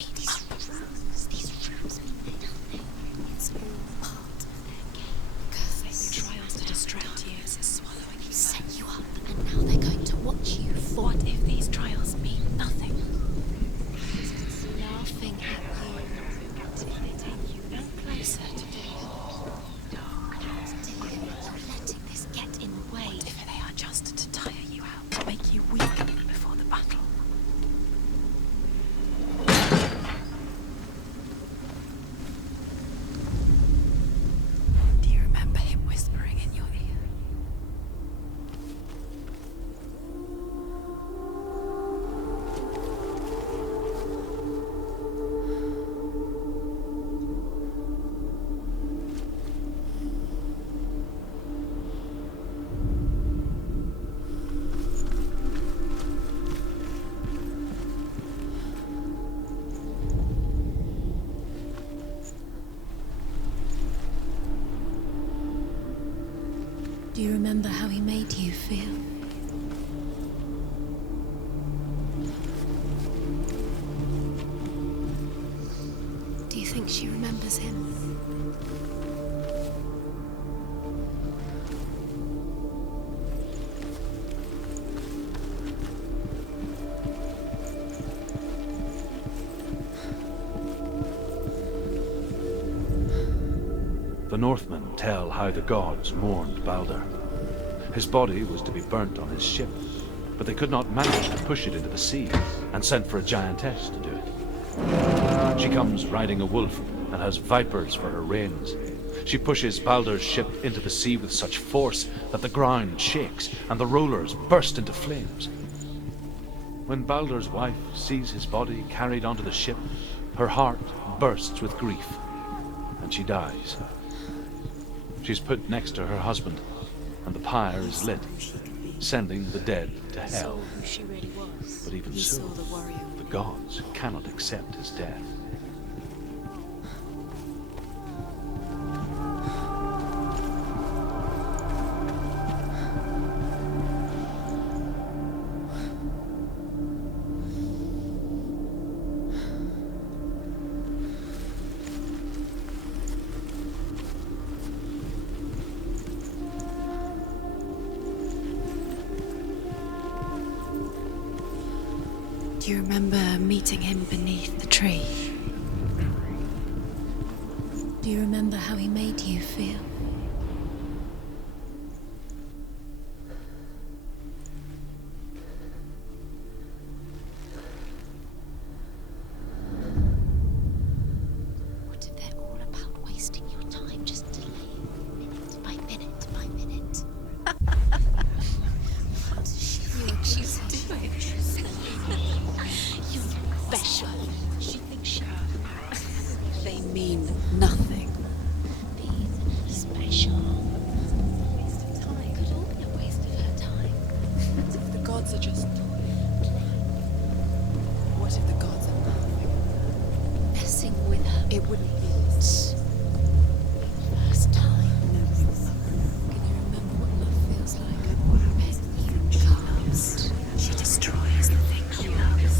These rooms mean nothing. It's all part of their game. They trials to distract you. Swallowing you. Set you up, and now they're going to watch you fall. What if these trials mean nothing? Laughing at you. If they take you no closer to Dillion, you're letting this get in the way. if they are just to tire you out, to make you weak before the battle. Do you remember him whispering in your ear? Do you remember how he made you feel? Do you think she remembers him? The Northmen tell how the gods mourned Balder. His body was to be burnt on his ship, but they could not manage to push it into the sea, and sent for a giantess to do it. She comes riding a wolf and has vipers for her reins. She pushes Balder's ship into the sea with such force that the ground shakes and the rollers burst into flames. When Balder's wife sees his body carried onto the ship, her heart bursts with grief, and she dies. She's put next to her husband, and the pyre is lit, sending the dead to hell. Who she really was. But even You so, saw the warrior. the gods cannot accept his death. Do you remember meeting him beneath the tree? Do you remember how he made you feel? What if they're all about wasting your time, just delaying minute by minute by minute? What does she think she's doing? You're special. She thinks she... They mean nothing. Being special. Waste of time. Could all be a waste of her time. What if the gods are just... What if the gods are nothing? Messing with her. It wouldn't be... First time. Nobody will love her. Can you remember what love feels like? When you can't. She destroys the thing she loves.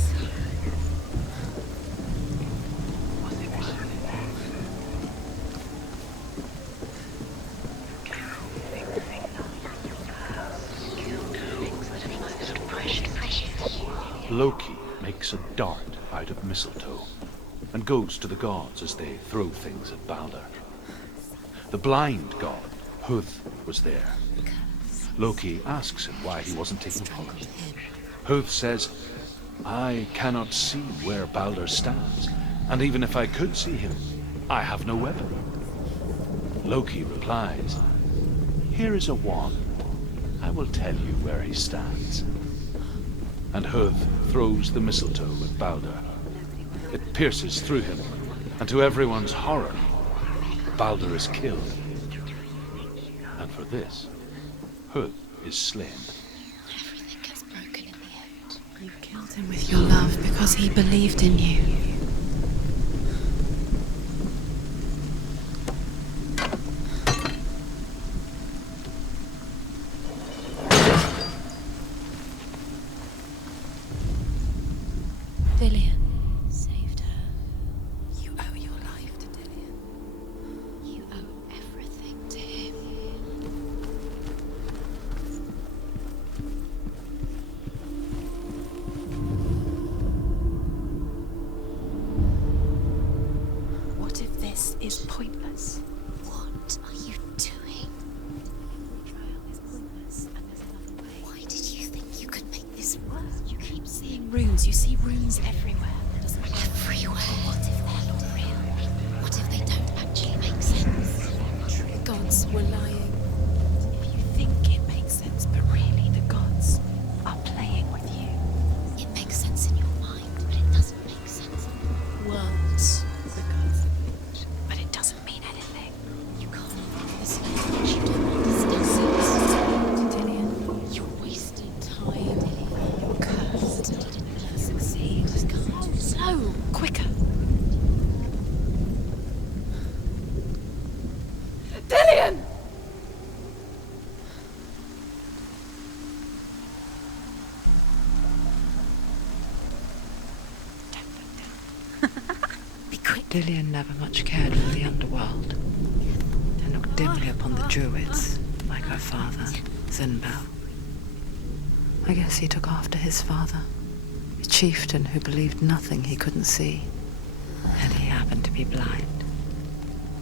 Loki makes a dart out of mistletoe and goes to the gods as they throw things at Balder. The blind god, Huth, was there. Loki asks him why he wasn't taking part. Huth says, "I cannot see where Balder stands, and even if I could see him, I have no weapon." Loki replies, "Here is a wand. I will tell you where he stands." And Huth throws the mistletoe at Balder. It pierces through him, and to everyone's horror, Balder is killed. And for this, Huth is slain. Everything gets broken in the end. You killed him with your love because he believed in you. Dillion saved her. is pointless. What are you doing? The trial is pointless, and there's another way. Why did you think you could make this work? You keep seeing runes. You see runes everywhere. Doesn't matter. Everywhere. What if they're not real? What if they don't actually make sense? The gods were lying. If you think it makes sense, but really the gods are playing with you. It makes sense in your mind, but it doesn't make sense in the words. The gods think, but it doesn't mean anything. You can't listen. You don't understand. Dillion, You're wasting time. you're cursed. You didn't never succeed. Slow, quicker. Dillion! Be quick. Dillion never much cared for the underworld, and looked dimly upon the druids, like her father, Zinbao. I guess he took after his father, a chieftain who believed nothing he couldn't see, and he happened to be blind.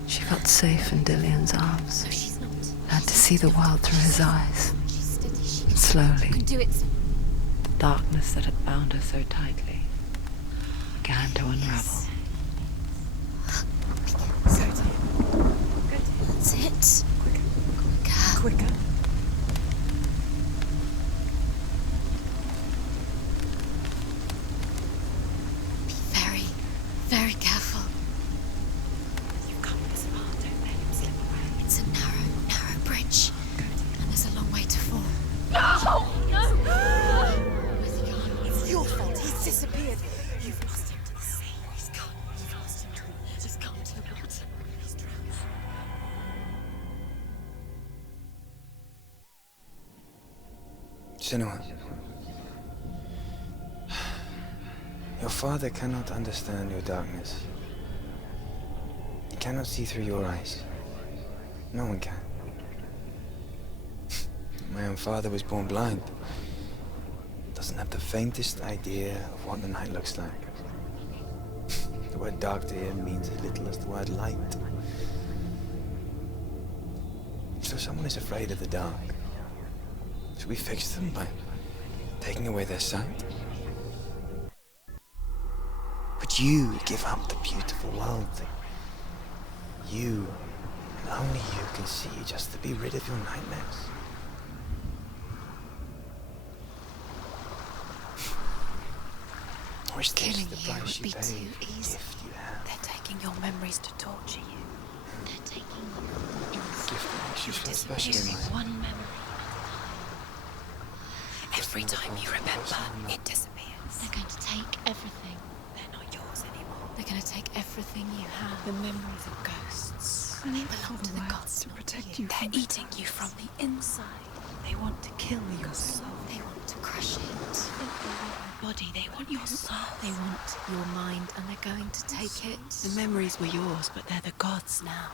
She felt safe in Dillion's arms, No, she's not. learned to see the world through his eyes. She's steady. She And slowly, can do it. darkness that had bound her so tightly began to unravel. That's it. Quicker. Quicker. Be very, very careful. You've come this far, don't let him slip away. It's a narrow, narrow bridge. And there's a long way to fall. No! No! Where's he gone? It's your fault. He's disappeared. You've lost him to the sea. He's gone. You've lost him. He's gone to the water. He's drowned. Senua, your father cannot understand your darkness. He cannot see through your eyes. No one can. My own father was born blind. Doesn't have the faintest idea of what the night looks like. The word dark to him means as little as the word light. So someone is afraid of the dark. Should we fix them by taking away their sight? Would you give up the beautiful world that you, and only you, can see just to be rid of your nightmares? Or is this Killing the you price would you be pay too for the easy. gift you have? They're taking your memories to torture you. They're taking Gift that makes you so special in Disappearing life. one memory at a time. Every time you remember, it disappears. They're going to take everything. They're not yours anymore. They're going to take everything you have. The memories of ghosts. They belong to the gods, to not protect you. They're eating you from the inside. They want to kill your soul. They want to crush it. They want your body. They want your soul. They want your mind, and they're going to take it. The memories were yours, but they're the gods now.